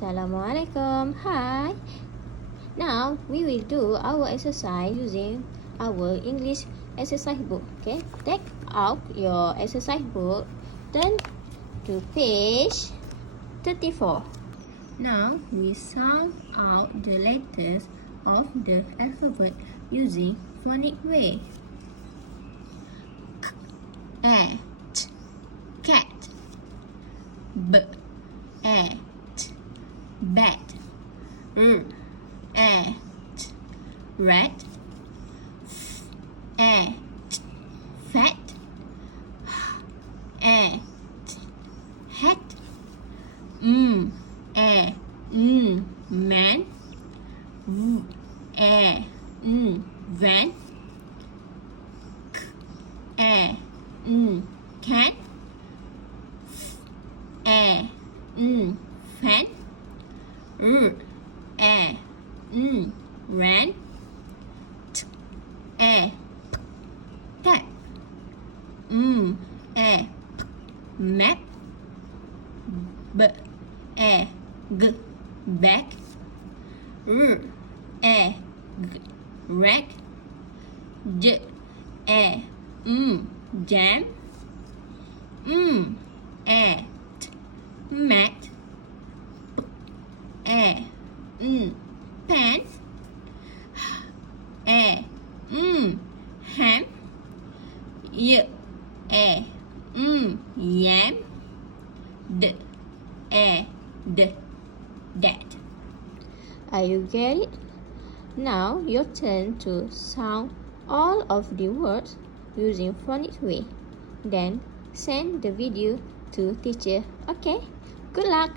Assalamualaikum. Hi. Now we will do our exercise using our English exercise book. Okay, take out your exercise book, turn to page 34. Now we sound out the letters of the alphabet using phonic way. K, t, cat. B, t, bat. R, t, rat. F, t, fat. H, t, hat. Man. V, van. K, cat. Fan. Ran. Tap. Map. Back. Rack. Jam. Mat. Pants. Ham. Yam. That. Are you get it? Now your turn to sound all of the words using phonic way. Then send the video to teacher. Okay? Good luck!